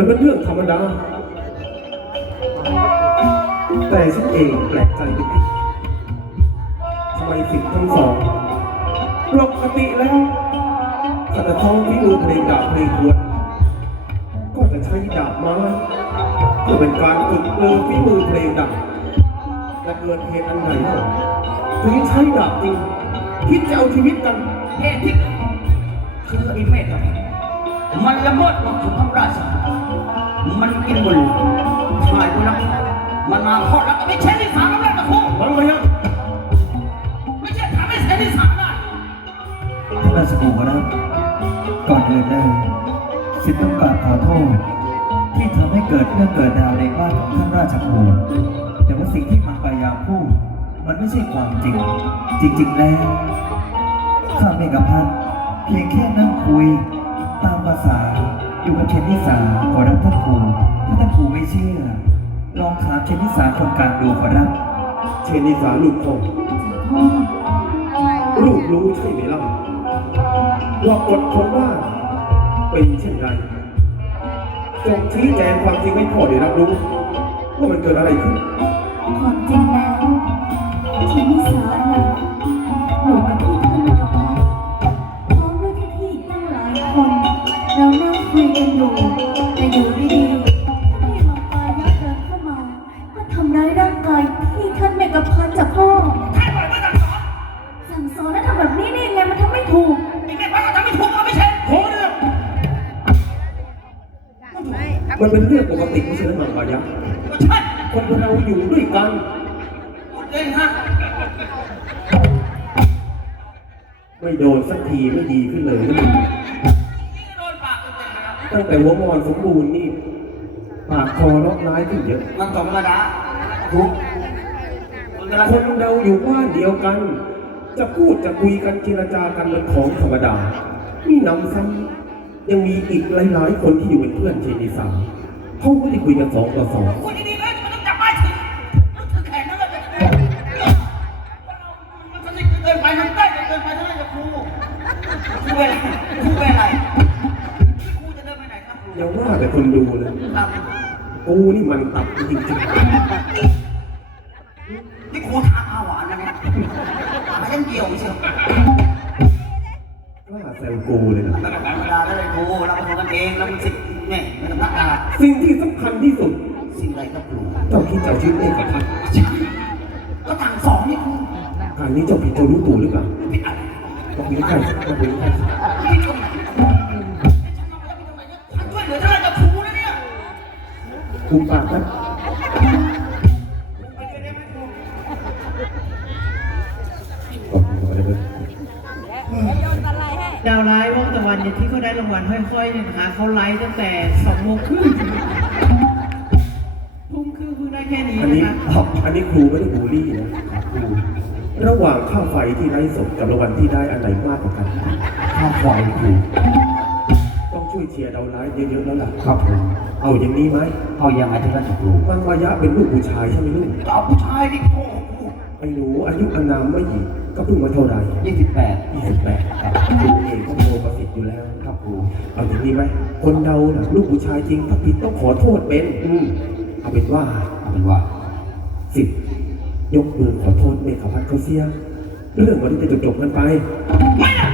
มันเป็นเรื่องธรรมดา แต่ฉันเองแปลกใจไปที่ทำไมสิทธิ์ทั้งสองปกติแล้วถ้าจะท้องที่มือเพลงดาบเพลงวนก็จะใช้ดาบไม้เพื่อเป็นการฝึกเลิฝีมือเพลงดาบและเกิดเหตุอันไหนถึงใช้ดาบจริงคิดจะเอาชีวิตกันเหตุที่คือไอ้เมธมันละเมิดกฎของพระราชา มันกินบุหรี่ถ่ายบุหรี่มันมาทอดแล้วก็ไม่ใช่ที่สามแล้วนะครูฟังไหมครับไม่ใช่ทำให้ใช่ที่สามได้ท่านราชบุตรครับก่อนอื่นเลยสิทธิ์ต้องกราบขอโทษ ที่ทำให้เกิดเรื่องเกิดราวในบ้านของท่านราชบุตรแต่ว่าสิ่งที่มังปายาพูด มันไม่ใช่ความจริง จริง ๆ แล้วข้าเมกพัฒน์เพียงแค่นั่งคุยตามภาษา อยู่กับเชนนิสาขอรับท่านครูถ้าท่านครูไม่เชื่อ ลองถามเชนนิสาคนกลางดูขอรับเชนิสาลูกพ่อลูกรู้ใช่ไหมล่ะว่ากฎของบ้านเป็นเช่นไรจงชี้แจงความจริงให้พ่อได้รับรู้ว่ามันเกิดอะไรขึ้น เรานั่งคุยกันอยู่แต่อยู่ดีๆพี่มาปายักเดินเข้ามาก็ทำร้ายร่างกายพี่ท่านเมกะพันจากพ่อใครบอกว่าจะสอนสั่งสอนแล้วทำแบบนี้ได้ยังไงมันทำไม่ถูกไอ้เมธมันทำไม่ถูกมันไม่ใช่โทษนะมันเป็นเรื่องปกติไม่ใช่หรือมังกรยักษ์ก็ใช่คนเราอยู่ด้วยกันพูดเองฮะไม่โดนสักทีไม่ดีขึ้นเลยนะ ต็มๆเลยครับตั้งแต่หัวมอนสมบูรณ์นี่ปากคอเลาะร้ายขึ้นเยอะมันธรรมดาทุกคนเวลาคนเราอยู่บ้านเดียวกัน จะพูดจะคุยกันเจรจากันเป็นของธรรมดานี่นำซ้ำยังมีอีกหลายๆ คนที่อยู่เป็นเพื่อนเชนิสาเขาไม่ได้คุยกันสองต่อสอง กูนี่มันตับจริงนี่ครูทาอาหวานนะเนี่ยหายันเดียวเชียวๆกล้าแซวกูเลยนะแล้วก็ธรรมดาแล้วเลยครูเราเป็นคนกันเองเราเป็นสิทธิ์เนี่ยมันต้องรักษาสิ่งที่สำคัญที่สุด สิ่งใดครับครูเจ้าคิดจะเอาชีวิตเอกพัฒน์ก็ต่างสองนี่ครูการนี้เจ้าผิดเจ้ารู้ตัวหรือเปล่าผิดอะไรต้องคุยใกล้ๆต้องคุยใกล้ผิดตร ๆคุมปากนะโอ้โหอะไรเนี่ยดาวร้ายว่องตะวันเนี่ยที่เขาได้รางวัลค่อยๆเนี่ยนะคะเขาไลฟ์ตั้งแต่สองโมงครึ่งทุ่มครึ่งเพิ่งได้แค่นี้อันนี้นะคะอันนี้ครูไม่ได้บูลลี่นะครูระหว่างค่าไฟที่ไร้สดกับรางวัลที่ได้อันไหนมากกว่ากันข้าควายครูต้องช่วยวย เชียร์ดาวร้ายเยอะๆแล้วล่ะ ครับผมเอาอย่างนี้ไหมเอายังไงที่ราชครูมังวายะเป็นลูกผู้ชายใช่ไหมลูกจะเอาผู้ชายดิโอ้โหไอ้หนูอายุอานามไม่หญิงก็เพิ่งมาเท่าไหร่ยี่สิบแปดยี่สิบแปดครูเองก็โตประสิทธิ์อยู่แล้วครับครูเอาอย่างนี้ไหมคนเราน่ะลูกผู้ชายจริงถ้าผิดต้องขอโทษเป็นอืมเอาเป็นว่าเอาเป็นว่าสิบยกมือขอโทษเมฆพัฒน์เขาเสียเรื่องมันจะจบๆกันไป ไม่นะ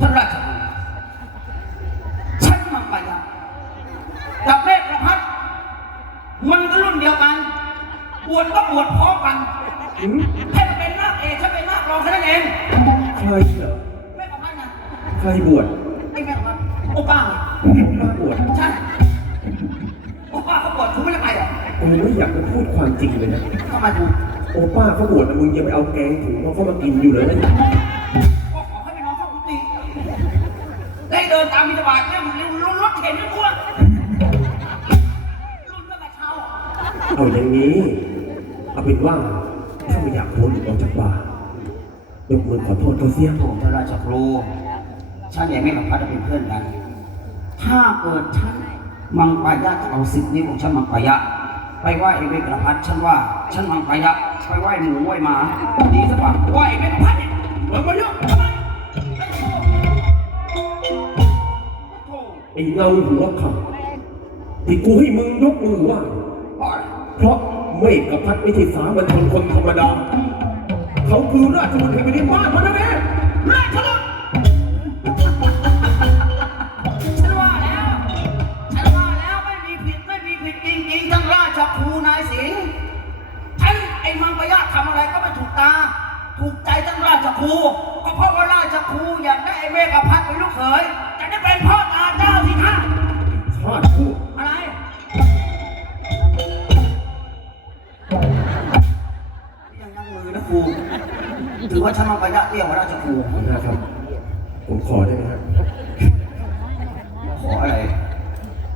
ท่านราชบุตรฉันมังปายะกับเมฆประพัฒน์มันก็รุ่นเดียวกัน บวชก็บวชพร้อมกัน อืมให้มันเป็นนาคเอกฉันเป็นนาครองแค่นั้นเองใครเหรอเมฆประพัฒน์นะใครบวชไอ้เมฆประพัฒน์โอป้าไงมาบวชใช่โอป้าเขาบวชคุณไม่ได้ไปเหรอกูไม่อยากจะพูดความจริงเลยนะทำไมคุณโอป้าเขาบวชนะมึงยังไปเอาแกงถุงเขาเข้ามากินอยู่เลยนะก็ขอให้ไปนอนเข้ากุฏิได้เดินตามมิตรบาทเนี่ยมันลุ้นรถเข็นไม่กลัวลุ้นแล้วกระเช้าเอาอย่างนี้ เอาเป็นว่าถ้า ขอโทษเขาเสียโถพระราชครูฉันเองไม่กับพัดเป็นเพื่อนกัน ถ้าเกิดฉันมังปายะเอาสิทธิ์นี้ของฉันมังปายะ ไปไหว้ไอ้เวกระพัดฉันว่า ฉันมังปายะ ไปไหว้หมูไหว้หมา ดีสักว่าไหว้ไอ้เวกระพัดเนี่ยมังปายะไมโธ่ไอ้เงาหัวขำที่กูให้มึงยกมือว่า เพราะเมฆกับพัดไม่ใช่สามัญชนคนธรรมดา เขาคือราชบุตรแห่งแผ่นดินบ้านมันนั่นเอง ร ถือว่าฉันมังปยะเตี้ยกว่าราชครูนะครับ ผมขอได้ไหมครับ ขออะไร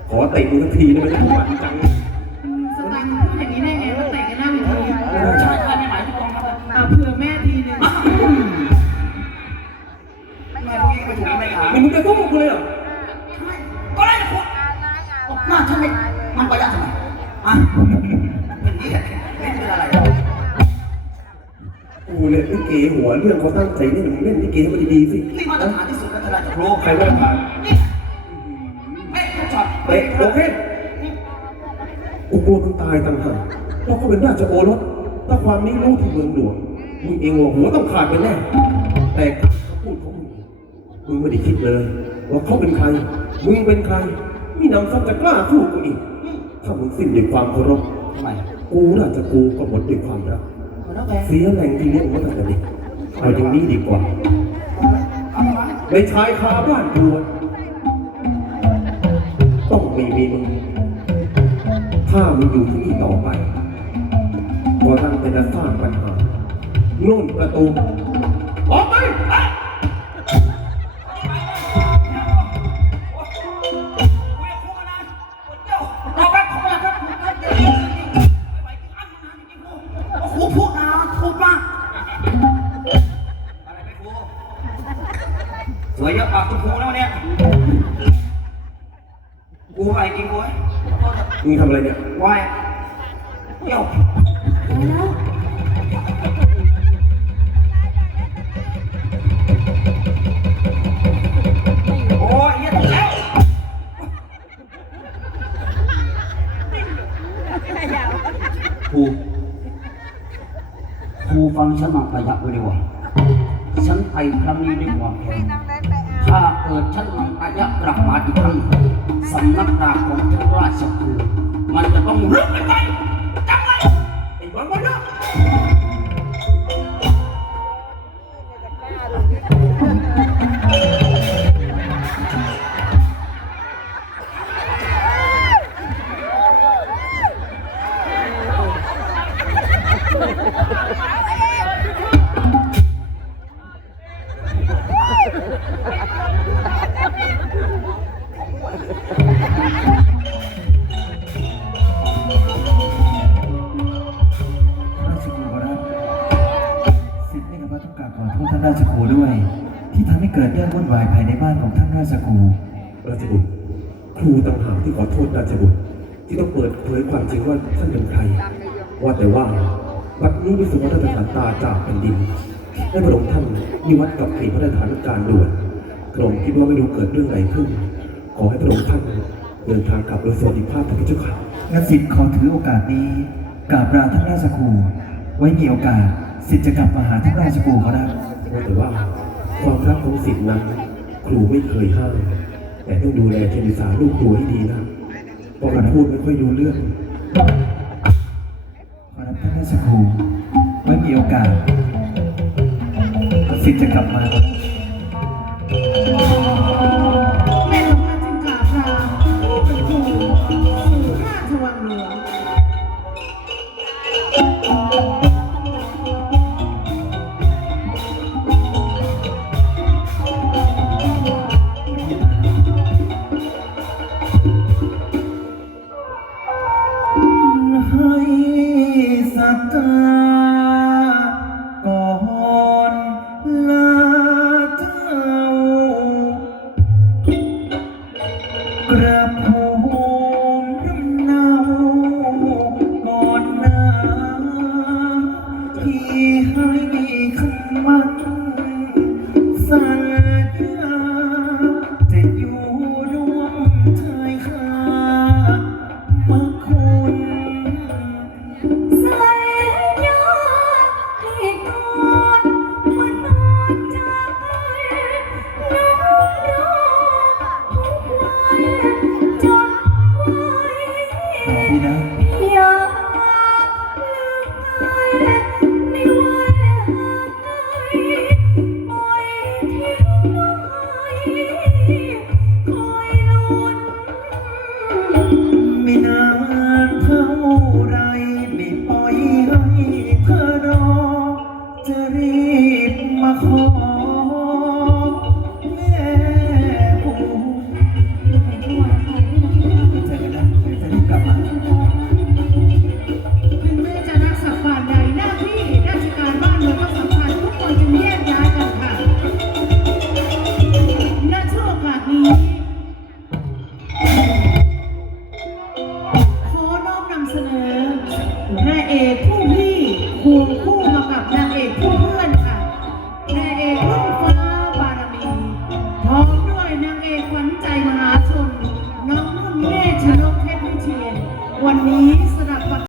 ขอเตะมือทักทีได้ไหมทุกวันจังสตังค์พูดอย่างนี้ได้ไงมาแต่งกันหน้าเวทีใช่ใช่ไม่หมายถึงตรงนั้นเลยอะเผื่อแม่ทีหนึ่งแม่พวกนี้ก็ไปถูกไม่ขานี่มึงจะสู้กับกูเลยเหรอก็ได้นะคุณตบหน้าฉันเลยมันประหยัดทำไมอะเป็นนี่เป็นเป็นอะไร กูเนี่ยลิเกหัวเรื่องเขาตั้งใจเล่นมึงเล่นลิเกให้มันดีๆสินี่มาตรฐานที่สุดกัตลาดจากโลกใครว่าผ่านนี่เป๊ะทุกช็อตเตะโอเคกูกลัวมึงตายต่างหากเพราะเขาเป็นราชโอรสถ้าความนี้รู้ที่เมืองหลวงมึงเองหัวหัวต้องขาดไปแน่แต่คำพูดของมึงมึงไม่ได้คิดเลย ว่าเขาเป็นใคร มึงเป็นใครมีนำซ้ำจะกล้าสู้กูอีกถ้ามึงสิ้นด้วยความเคารพทำไมกูน่าจะกูก็หมดด้วยความรัก หัวหน้าแบงเสียแรงที่เลี้ยงมาตั้งแต่เด็กเอาอย่างนี้ดีกว่าเอาไปใชายคาบ้านกูต้องมีมีมึงถ้ามึงอยู่ที่นี่ต่อไปก็ตั้งแต่จะสร้างปัญหาโน่นประตู ครูนะวันเนี้ยกูไปกินกูไอ้มึงทำอะไรเนี่ยวายเดี๋ยวโอ้ยเหี้ยถูกแล้วครูครูฟังฉันมาประยักไว้ดีกว่าฉันไปครั้งนี้ด้วยความแค้น ถ้าเกิดฉันมังประยักกลับมาอีกครั้งสำนักดาบของท่านราชครูมันจะต้องลุกไปไปายภายในบ้านของท่านราชกูราชบุตรครูต่างหากที่ขอโทษราชบุตร ที่ต้องเปิดเผยความจริงว่าท่านเป็นใคร ว่าแต่ว่าบัดนี้วิสุทธิราชฐานตาจากแผ่นดินให้พระองค์ท่านนิวัตกับเขตพระราชฐานการด่วนกระผมคิดว่าไม่รู้เกิดเรื่องใดขึ้น ขอให้พระองค์ท่านเดินทางกลับโดยสวัสดิภาพเถิดพระเจ้าค่ะงั้นสิทธิ์ขอถือโอกาสนี้กราบลาท่านราชครูไว้มีโอกาสสิทธิ์จะกลับมาหาท่านราชครูก็ได้ว่าแต่ว่าความรักของสิทธินั้น ครูไม่เคยห้ามแต่ต้องดูแลเทนิสาลูกครูให้ดีนะเพราะมันพูดไม่ค่อยรู้เรื่องขอรับท่านราชครูไว้มีโอกาสสิทธิ์จะกลับมา